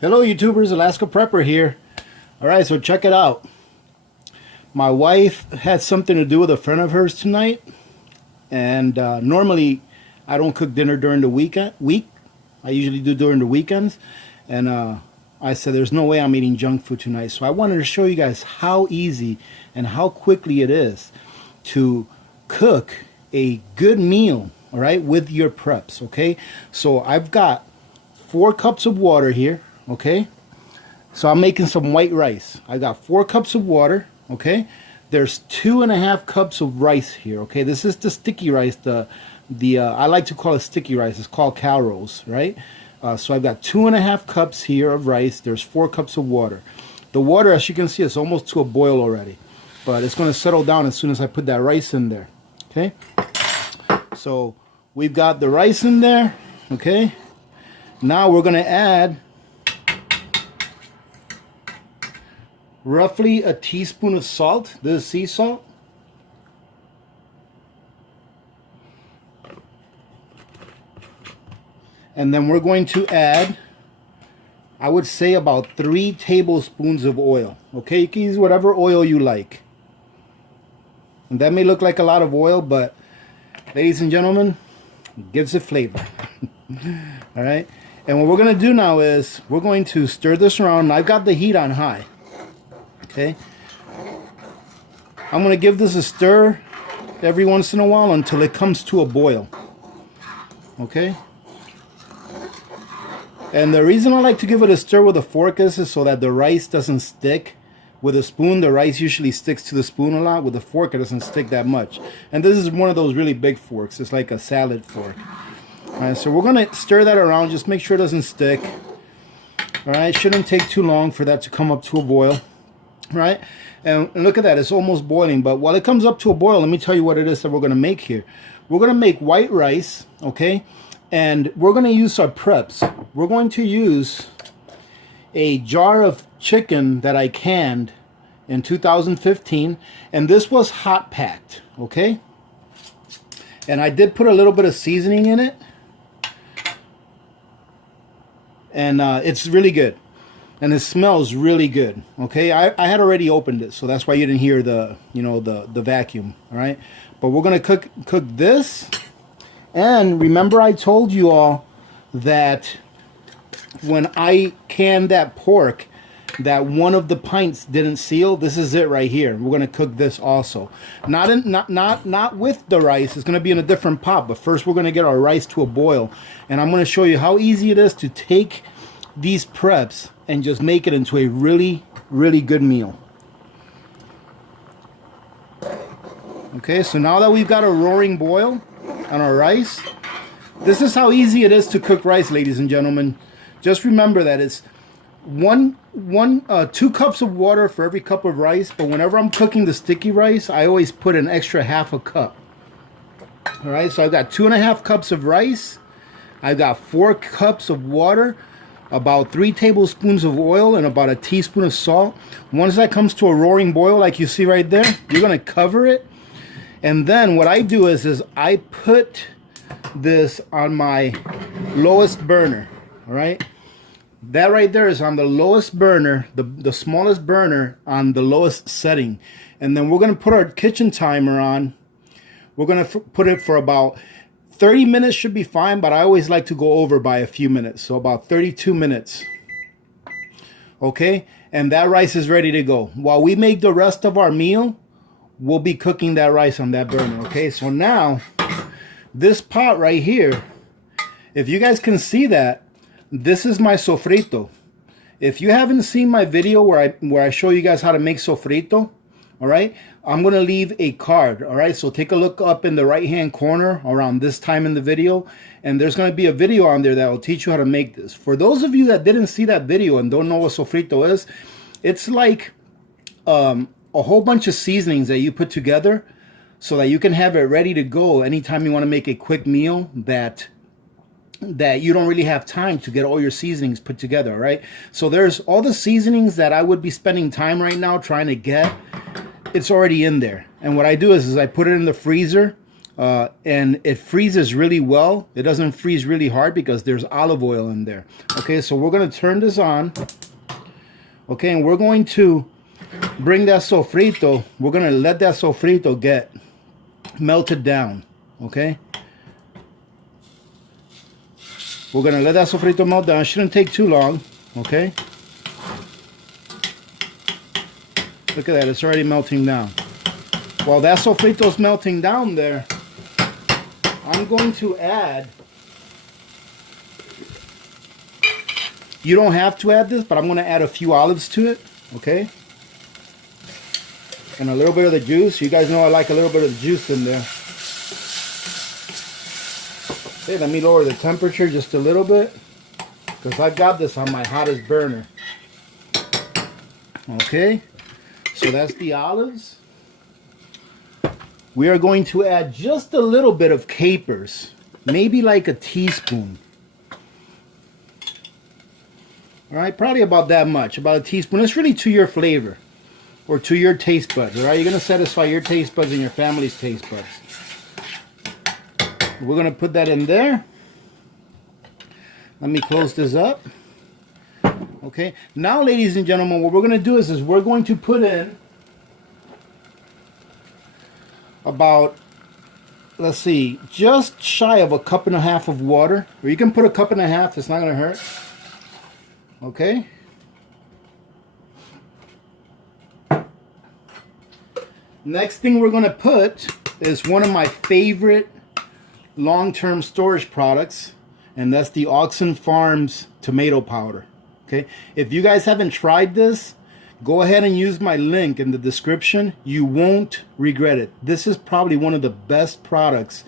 Hello YouTubers, Alaska Prepper here. Alright, so check it out. My wife had something to do with a friend of hers tonight. And normally I don't cook dinner during the week. I usually do during the weekends. And I said there's no way I'm eating junk food tonight. So I wanted to show you guys how easy and how quickly it is to cook a good meal, alright, with your preps, okay? So I've got 4 cups of water here. Okay, so I'm making some white rice. I got 4 cups of water. Okay, there's 2.5 cups of rice here. Okay, this is the sticky rice. I like to call it sticky rice. It's called cow rolls, right? So I've got 2.5 cups here of rice. There's 4 cups of water. The water, as you can see, is almost to a boil already, but it's going to settle down as soon as I put that rice in there. Okay, so we've got the rice in there. Okay, now we're going to add roughly a teaspoon of salt. This is sea salt. And then we're going to add, I would say, about 3 tablespoons of oil. Okay, you can use whatever oil you like. And that may look like a lot of oil, but ladies and gentlemen, it gives it flavor. All right. And what we're going to do now is we're going to stir this around. I've got the heat on high. Okay, I'm going to give this a stir every once in a while until it comes to a boil. Okay, and the reason I like to give it a stir with a fork is so that the rice doesn't stick. With a spoon, the rice usually sticks to the spoon a lot. With a fork, it doesn't stick that much. And this is one of those really big forks. It's like a salad fork. All right, so we're going to stir that around. Just make sure it doesn't stick. All right, it shouldn't take too long for that to come up to a boil. Right, and look at that, it's almost boiling. But while it comes up to a boil, let me tell you what it is that we're going to make here. We're going to make white rice, okay, and we're going to use our preps. We're going to use a jar of chicken that I canned in 2015, and this was hot packed, okay, and I did put a little bit of seasoning in it, and it's really good. And it smells really good. Okay, I had already opened it, so that's why you didn't hear the the vacuum. All right, but we're gonna cook this. And remember, I told you all that when I canned that pork, that one of the pints didn't seal. This is it right here. We're gonna cook this also. Not with the rice. It's gonna be in a different pot. But first, we're gonna get our rice to a boil, and I'm gonna show you how easy it is to take these preps and just make it into a really, really good meal. Okay, so now that we've got a roaring boil on our rice, this is how easy it is to cook rice, ladies and gentlemen. Just remember that it's 2 cups of water for every cup of rice, but whenever I'm cooking the sticky rice, I always put an extra half a cup. All right, so I've got 2.5 cups of rice. I've got 4 cups of water, about 3 tablespoons of oil, and about a teaspoon of salt. Once that comes to a roaring boil, like you see right there, you're going to cover it. And then what I do is I put this on my lowest burner. All right, that right there is on the lowest burner, the smallest burner on the lowest setting. And then we're going to put our kitchen timer on. We're going to put it for about 30 minutes should be fine, but I always like to go over by a few minutes. So about 32 minutes. Okay, and that rice is ready to go. While we make the rest of our meal, we'll be cooking that rice on that burner. Okay, so now this pot right here, if you guys can see that, this is my sofrito. If you haven't seen my video where I show you guys how to make sofrito, all right, I'm going to leave a card. All right, so take a look up in the right hand corner around this time in the video, and there's going to be a video on there that will teach you how to make this. For those of you that didn't see that video and don't know what sofrito is, it's like a whole bunch of seasonings that you put together so that you can have it ready to go anytime you want to make a quick meal that you don't really have time to get all your seasonings put together. All right, so there's all the seasonings that I would be spending time right now trying to get. It's already in there, and what I do is I put it in the freezer and it freezes really well. It doesn't freeze really hard because there's olive oil in there. Okay, so we're going to turn this on. Okay, and we're going to bring that sofrito. We're going to let that sofrito get melted down. Okay, we're going to let that sofrito melt down. It shouldn't take too long. Okay, look at that, it's already melting down. While that sofrito's melting down there, I'm going to add, you don't have to add this, but I'm going to add a few olives to it, okay? And a little bit of the juice. You guys know I like a little bit of the juice in there. Okay, let me lower the temperature just a little bit, because I've got this on my hottest burner. Okay, so that's the olives. We are going to add just a little bit of capers, maybe like a teaspoon. All right, probably about that much, about a teaspoon. It's really to your flavor or to your taste buds. All right, you're going to satisfy your taste buds and your family's taste buds. We're going to put that in there. Let me close this up. Okay, now, ladies and gentlemen, what we're going to do is we're going to put in about, let's see, just shy of a cup and a half of water. Or you can put a cup and a half, it's not going to hurt. Okay. Next thing we're going to put is one of my favorite long-term storage products, and that's the Auxin Farms tomato powder. Okay, if you guys haven't tried this, go ahead and use my link in the description. You won't regret it. This is probably one of the best products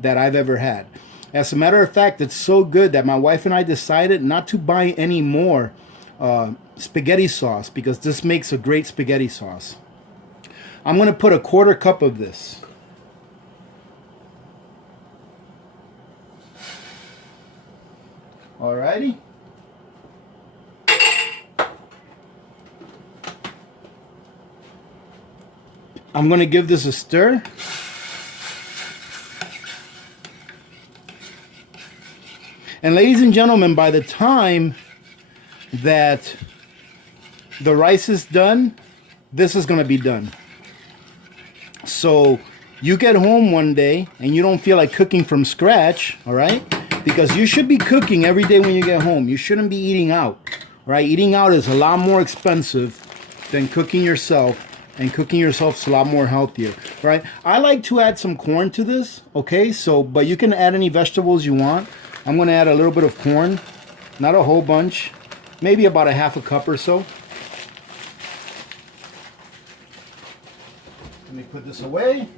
that I've ever had. As a matter of fact, it's so good that my wife and I decided not to buy any more spaghetti sauce, because this makes a great spaghetti sauce. I'm going to put a 1/4 cup of this. Alrighty. I'm going to give this a stir. And ladies and gentlemen, by the time that the rice is done, this is going to be done. So you get home one day and you don't feel like cooking from scratch, all right? Because you should be cooking every day when you get home. You shouldn't be eating out, right? Eating out is a lot more expensive than cooking yourself. And cooking yourself is a lot more healthier, right? I like to add some corn to this, okay? So, but you can add any vegetables you want. I'm going to add a little bit of corn, not a whole bunch, maybe about a 1/2 cup or so. Let me put this away.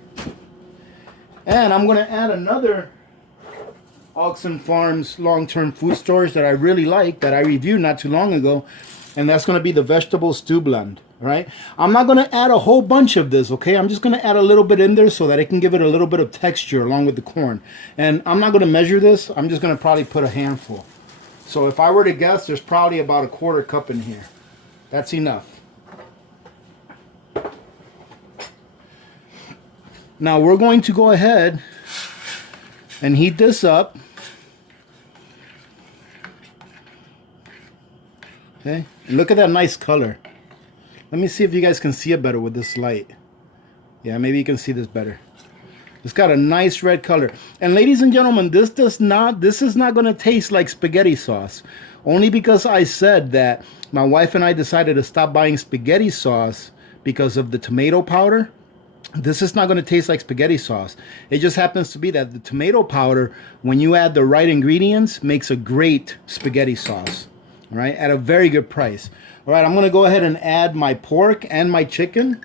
And I'm going to add another Auxin Farms long-term food storage that I really like, that I reviewed not too long ago, and that's going to be the vegetable stew blend. Right? I'm not going to add a whole bunch of this, okay? I'm just going to add a little bit in there so that it can give it a little bit of texture along with the corn. And I'm not going to measure this. I'm just going to probably put a handful. So if I were to guess, there's probably about a 1/4 cup in here. That's enough. Now we're going to go ahead and heat this up. Okay? And look at that nice color. Let me see if you guys can see it better with this light. Yeah, maybe you can see this better. It's got a nice red color. And ladies and gentlemen, this is not going to taste like spaghetti sauce. Only because I said that my wife and I decided to stop buying spaghetti sauce because of the tomato powder. This is not going to taste like spaghetti sauce. It just happens to be that the tomato powder, when you add the right ingredients, makes a great spaghetti sauce. All right, at a very good price. All right, I'm going to go ahead and add my pork and my chicken.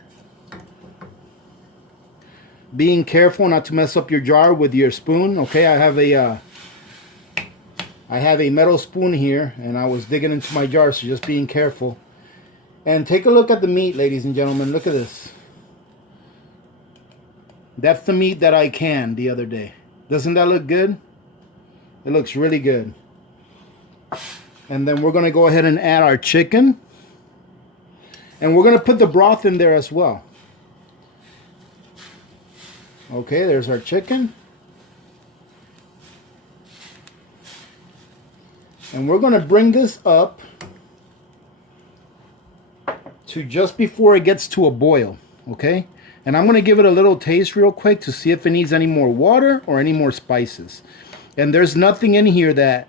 Being careful not to mess up your jar with your spoon. Okay, I have a metal spoon here, and I was digging into my jar, so just being careful. And take a look at the meat, ladies and gentlemen. Look at this. That's the meat that I canned the other day. Doesn't that look good? It looks really good. And then we're going to go ahead and add our chicken. And we're going to put the broth in there as well. Okay, there's our chicken. And we're going to bring this up to just before it gets to a boil, okay? And I'm going to give it a little taste real quick to see if it needs any more water or any more spices. And there's nothing in here that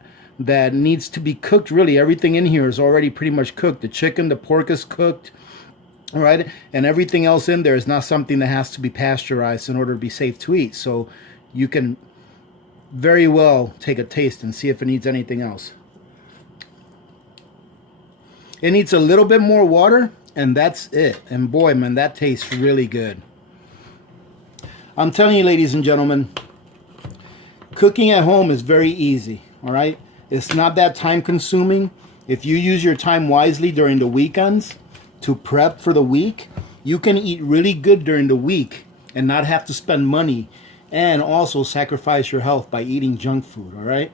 needs to be cooked, really. Everything in here is already pretty much cooked. The chicken, the pork is cooked, all right? And everything else in there is not something that has to be pasteurized in order to be safe to eat. So you can very well take a taste and see if it needs anything else. It needs a little bit more water, and that's it. And boy, man, that tastes really good. I'm telling you, ladies and gentlemen, cooking at home is very easy, all right? It's not that time consuming. If you use your time wisely during the weekends to prep for the week, you can eat really good during the week and not have to spend money and also sacrifice your health by eating junk food, all right?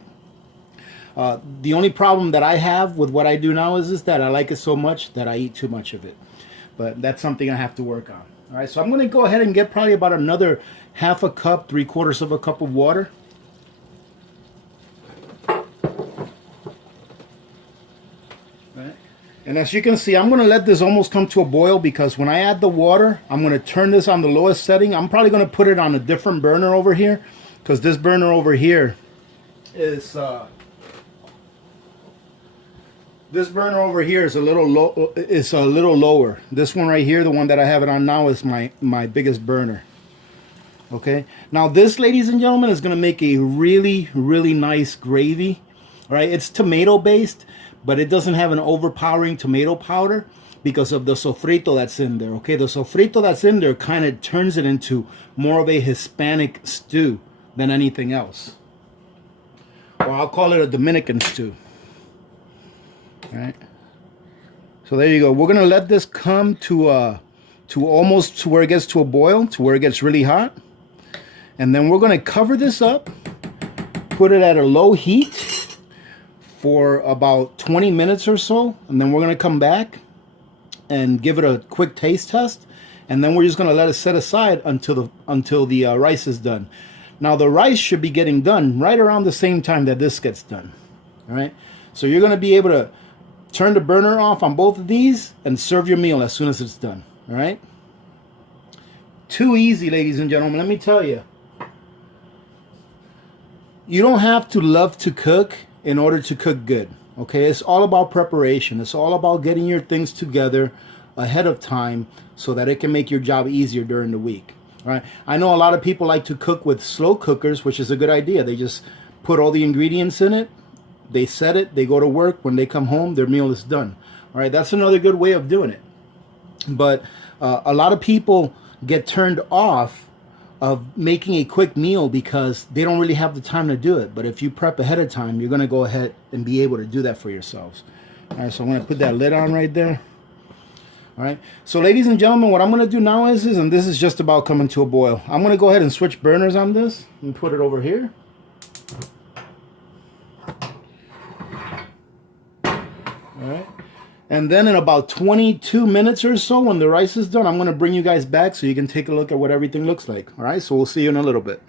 The only problem that I have with what I do now is that I like it so much that I eat too much of it. But that's something I have to work on. All right, so I'm going to go ahead and get probably about another half a cup, 3/4 of a cup of water. And as you can see, I'm going to let this almost come to a boil, because when I add the water, I'm going to turn this on the lowest setting. I'm probably going to put it on a different burner over here, because this burner over here is a little low. It's a little lower. This one right here, the one that I have it on now, is my biggest burner. Okay. Now this, ladies and gentlemen, is going to make a really, really nice gravy. All right. It's tomato based, but it doesn't have an overpowering tomato powder because of the sofrito that's in there. Okay. The sofrito that's in there kind of turns it into more of a Hispanic stew than anything else. Or I'll call it a Dominican stew. All right. So there you go. We're gonna let this come to almost to where it gets to a boil, to where it gets really hot, and then we're gonna cover this up, put it at a low heat for about 20 minutes or so, and then we're gonna come back and give it a quick taste test, and then we're just gonna let it set aside until the rice is done. Now the rice should be getting done right around the same time that this gets done. All right. So you're gonna be able to turn the burner off on both of these and serve your meal as soon as it's done. All right. Too easy, ladies and gentlemen. Let me tell you. You don't have to love to cook in order to cook good. Okay. It's all about preparation. It's all about getting your things together ahead of time so that it can make your job easier during the week. All right. I know a lot of people like to cook with slow cookers, which is a good idea. They just put all the ingredients in it. They set it, they go to work. When they come home, their meal is done. All right, that's another good way of doing it. But a lot of people get turned off of making a quick meal because they don't really have the time to do it. But if you prep ahead of time, you're going to go ahead and be able to do that for yourselves. All right, so I'm going to put that lid on right there. All right, so ladies and gentlemen, what I'm going to do now is, and this is just about coming to a boil, I'm going to go ahead and switch burners on this and put it over here. Alright, and then in about 22 minutes or so, when the rice is done, I'm going to bring you guys back so you can take a look at what everything looks like. Alright, so we'll see you in a little bit.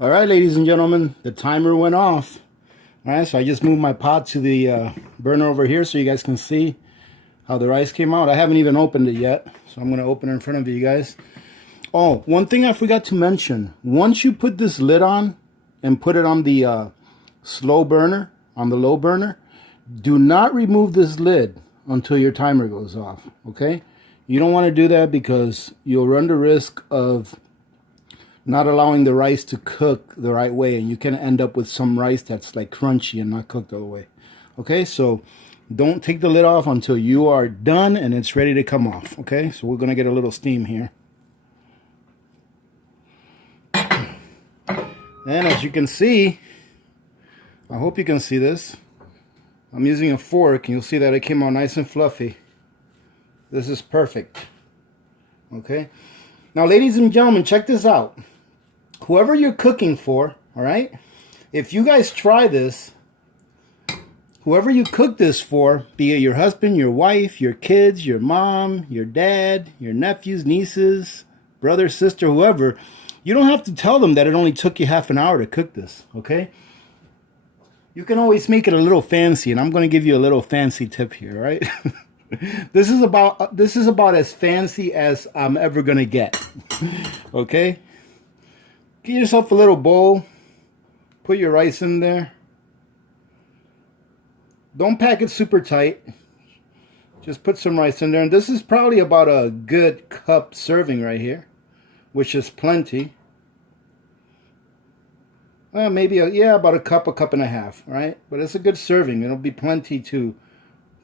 Alright, ladies and gentlemen, the timer went off. Alright, so I just moved my pot to the burner over here so you guys can see how the rice came out. I haven't even opened it yet, so I'm going to open it in front of you guys. Oh, one thing I forgot to mention. Once you put this lid on and put it on the slow burner, on the low burner, do not remove this lid until your timer goes off. Okay, you don't want to do that because you'll run the risk of not allowing the rice to cook the right way, and you can end up with some rice that's like crunchy and not cooked all the way. Okay, so don't take the lid off until you are done and it's ready to come off. Okay, so we're gonna get a little steam here, and as you can see, I hope you can see this. I'm using a fork, and you'll see that it came out nice and fluffy. This is perfect. Okay. Now, ladies and gentlemen, check this out. Whoever you're cooking for, all right, if you guys try this, whoever you cook this for, be it your husband, your wife, your kids, your mom, your dad, your nephews, nieces, brother, sister, whoever, you don't have to tell them that it only took you half an hour to cook this, okay? You can always make it a little fancy, and I'm going to give you a little fancy tip here, right? This is about as fancy as I'm ever going to get, okay? Get yourself a little bowl. Put your rice in there. Don't pack it super tight. Just put some rice in there. And this is probably about a good cup serving right here, which is plenty. Well, maybe, about a cup and a half, right? But it's a good serving. It'll be plenty to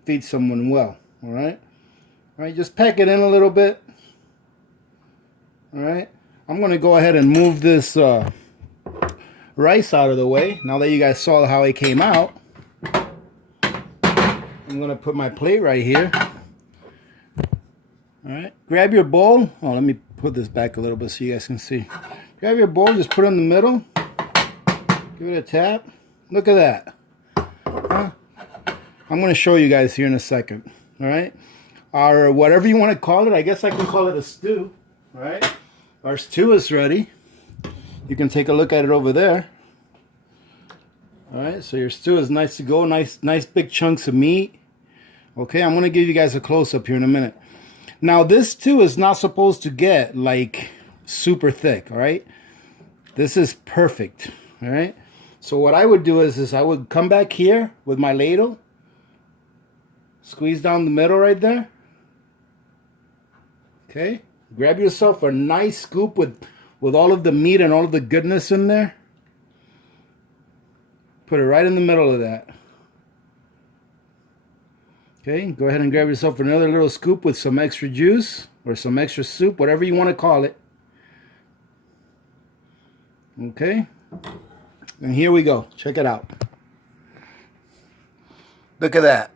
feed someone well, all right? All right, just pack it in a little bit. All right. I'm going to go ahead and move this rice out of the way. Now that you guys saw how it came out, I'm going to put my plate right here. All right. Grab your bowl. Oh, let me put this back a little bit so you guys can see. Grab your bowl. Just put it in the middle. Give it a tap. Look at that. Huh? I'm going to show you guys here in a second. All right. Or whatever you want to call it. I guess I can call it a stew. All right. Our stew is ready. You can take a look at it over there. All right. So your stew is nice to go. Nice big chunks of meat. Okay, I'm going to give you guys a close-up here in a minute. Now, this too is not supposed to get, like, super thick, all right? This is perfect, all right? So what I would do is I would come back here with my ladle, squeeze down the middle right there. Okay, grab yourself a nice scoop with all of the meat and all of the goodness in there. Put it right in the middle of that. Okay, go ahead and grab yourself another little scoop with some extra juice or some extra soup, whatever you want to call it. Okay, and here we go. Check it out. Look at that.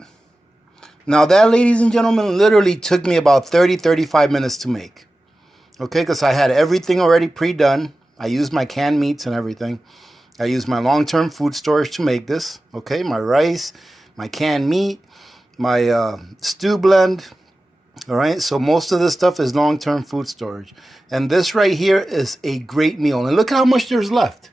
Now that, ladies and gentlemen, literally took me about 35 minutes to make. Okay, because I had everything already pre-done. I used my canned meats and everything. I used my long-term food storage to make this. Okay, my rice, my canned meat, my stew blend. All right, so most of this stuff is long-term food storage, and this right here is a great meal. And look at how much there's left.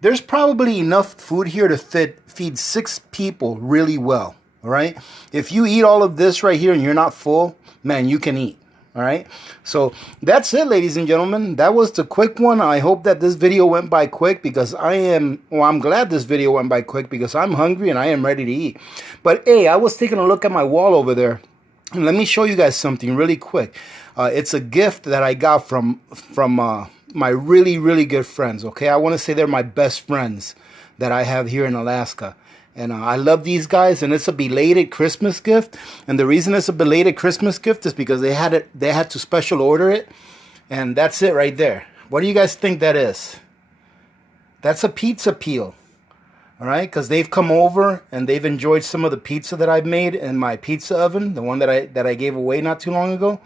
There's probably enough food here to feed 6 people really well. All right, if you eat all of this right here and you're not full, man, you can eat. All right, so that's it, ladies and gentlemen. That was the quick one. I hope that this video went by quick because I'm glad this video went by quick because I'm hungry and I am ready to eat. But hey, I was taking a look at my wall over there, and let me show you guys something really quick. It's a gift that I got from my really good friends. Okay, I want to say they're my best friends that I have here in Alaska. And I love these guys, and it's a belated Christmas gift. And the reason it's a belated Christmas gift is because they had to special order it. And that's it right there. What do you guys think that is? That's a pizza peel. All right, because they've come over and they've enjoyed some of the pizza that I've made in my pizza oven, the one that I gave away not too long ago.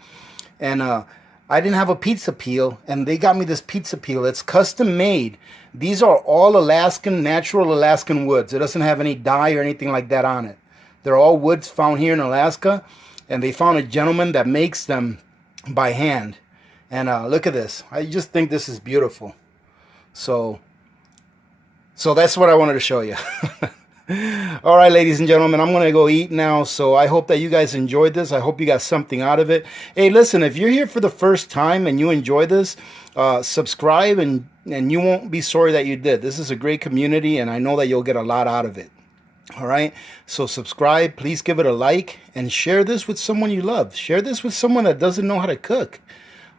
And I didn't have a pizza peel, and they got me this pizza peel. It's custom made. These are all Alaskan, natural Alaskan woods. It doesn't have any dye or anything like that on it. They're all woods found here in Alaska, and they found a gentleman that makes them by hand. And look at this. I just think this is beautiful. So that's what I wanted to show you. All right, ladies and gentlemen, I'm going to go eat now. So I hope that you guys enjoyed this. I hope you got something out of it. Hey, listen, if you're here for the first time and you enjoy this, subscribe and you won't be sorry that you did. This is a great community, and I know that you'll get a lot out of it. All right, so subscribe, please give it a like, and share this with someone you love. Share this with someone that doesn't know how to cook.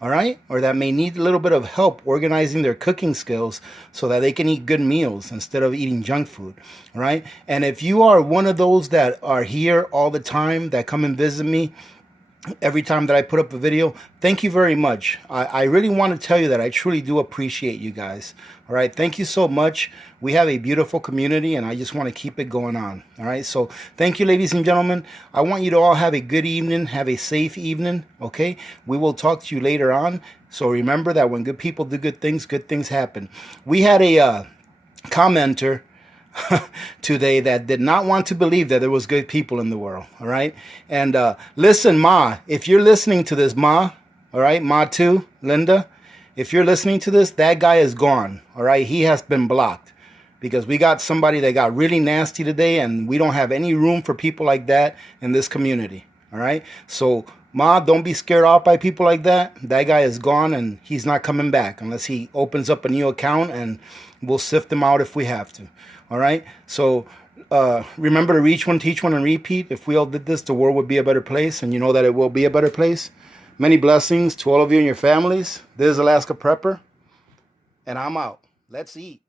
All right, or that may need a little bit of help organizing their cooking skills so that they can eat good meals instead of eating junk food. All right, and if you are one of those that are here all the time, that come and visit me every time that I put up a video, thank you very much. I really want to tell you that I truly do appreciate you guys. All right, thank you so much. We have a beautiful community, and I just want to keep it going on. All right, so thank you, ladies and gentlemen. I want you to all have a good evening, have a safe evening, okay? We will talk to you later on. So remember that when good people do good things happen. We had a commenter today that did not want to believe that there was good people in the world. All right, and listen, Ma, if you're listening to this, Ma, All right, Ma too, Linda. If you're listening to this, that guy is gone. All right, he has been blocked because we got somebody that got really nasty today, and we don't have any room for people like that in this community. All right, so Ma, don't be scared off by people like that. That guy is gone, and he's not coming back unless he opens up a new account, and we'll sift him out if we have to. All right, so remember to reach one, teach one, and repeat. If we all did this, the world would be a better place, and you know that it will be a better place. Many blessings to all of you and your families. This is Alaska Prepper, and I'm out. Let's eat.